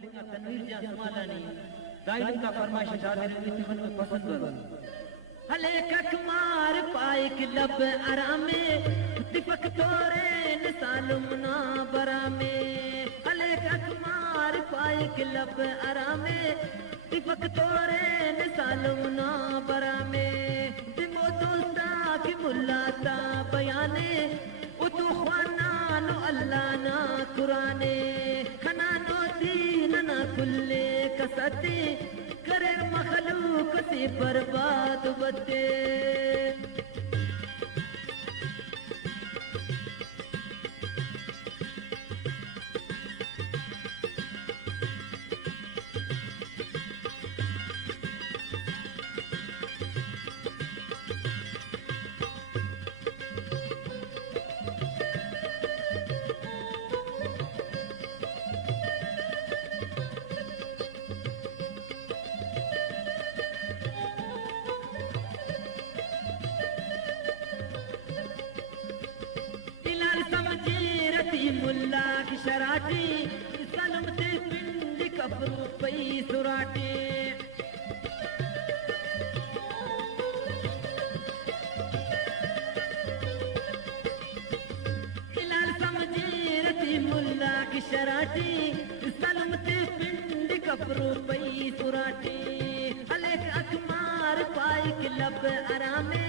मलिका तनवीर जा समालानी गाइड का फरमाइश शादिर मितमन में पसंद करो हले ककमार पाइक लब आरामे दीपक तोरे निसालुम ना बरामे हले ककमार पाइक लब आरामे दीपक तोरे निसालुम ना बरामे दिमो दोस्ता की मुल्लाता बयाने उतु ख्वाना नो अल्लाह ना कुराने खना नो दीन ना कुल्ले कसते करे मखलूक से बर्बाद बते मुल्ला की शराटी सलम ते पिंड कपरू पई सुराटे हिलाल समझे रती मुल्ला की शराटी सलम ते पिंड कपरू पई सुराटे अलेक अखमार पाई के लब आरामे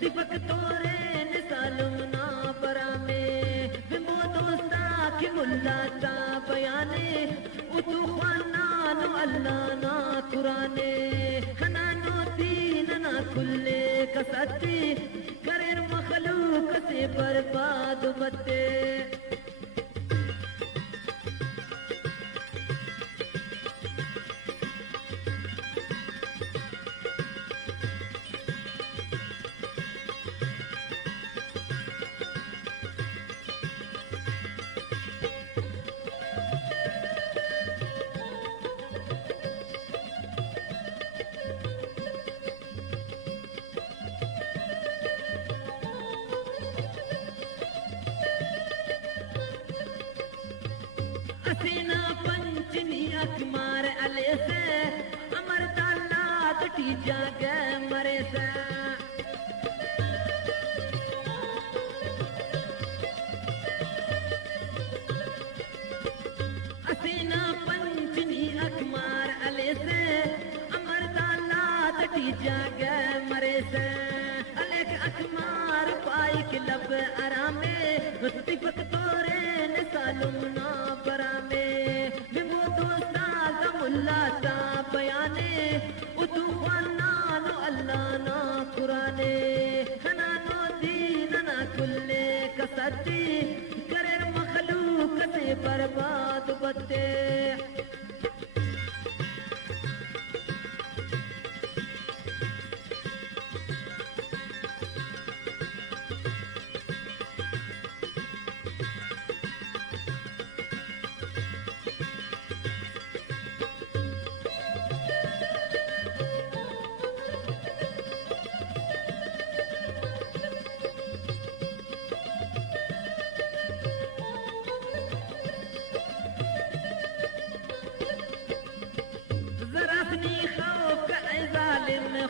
दीपक तोरे निसालुम ना बरामे कि मुल्ला ता बयाने उतु ख्वाना नो अल्लाह ना कुराने खना नो दीन ना कुल्ले कसती करे मखलूक से बर्बाद मते हसीना पंचनी अखमार अले से अमर तालात टीजा गे मरे से हसीना पंचनी अखमार अले से अमर तालात टीजा गे मरे से अलेक अखमार पाई के लब आरामे दीपक तोरे निसालुम ना बरामे विमो दोस्ता का मुल्ला ता बयाने उतु ख्वाना नो अल्लाह ना कुराने खना नो दीन ना कुल्ले कसती करे मखलूक से बर्बाद बते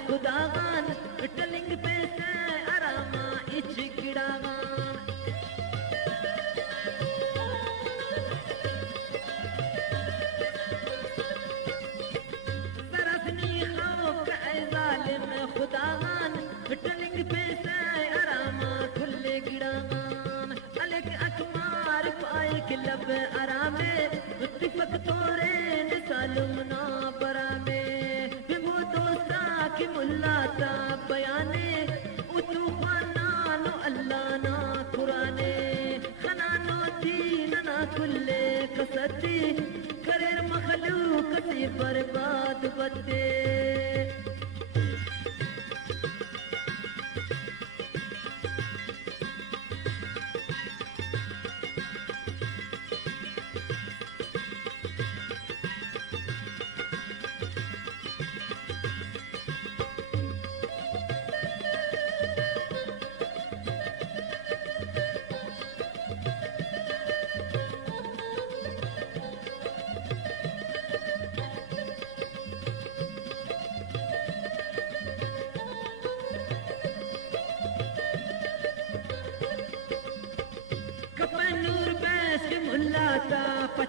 खुदागान टलिंग पे से आरामा इच गिड़ागान सरसनी खौफ का जालिम खुदागान टलिंग पे से आरामा खुले गिड़ागान अलेक अखमार पाए के लब आरामे दीपक तोरे निसालुम ना बरामे कि मुल्ला ता बयाने उतु ख्वाना नो अल्लाह ना कुराने खना नो दीन ना कुल्ले कसती करे मखलूक से बर्बाद बते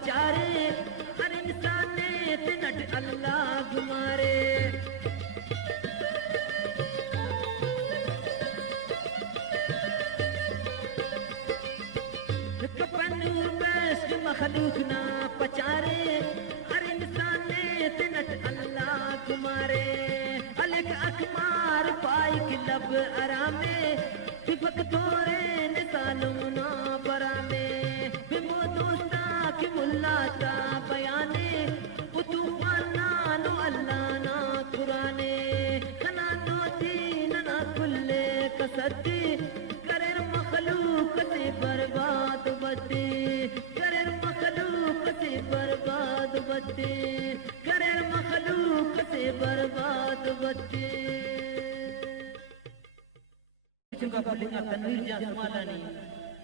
पचारे हर इंसाने ते नट अल्लाह गुमारे कपनूर बेस्ट मखलूक ना पचारे हर इंसाने ते नट अल्लाह गुमारे अलग अखमार पाई कि लब आरामे फिफक थोरे निसालुम ना बरामे बिमो दोस्ता कि मुल्लाता बयाने उतूफाना नो अल्लाह ना कुराने खना नो दीन ना कुल्ले कसती करेर मखलूक से बर्बाद बते करेर मखलूक से बर्बाद बते करेर मखलूक से बर्बाद बते चुका पलिंगा तनवीर जा समालानी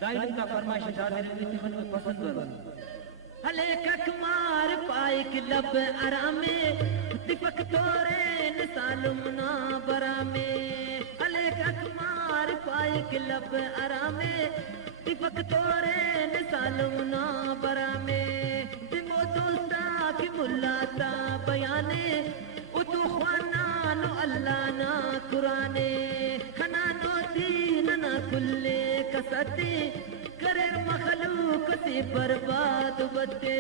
दाइल का फरमाइश जाहिर इत्तिफाक में पसंद करो हले ककमार पाए कि लब आरामे दिपक तोरे निसालुम ना बरामे हले ककमार पाए कि लब आरामे दिपक तोरे निसालुम ना बरामे दिमो दोस्ता कि मुल्लाता बयाने उतुखाना नो अल्लाह ना कुराने खना नो दीन ना कुल्ले कसते करे मखलूक से बर्बाद बते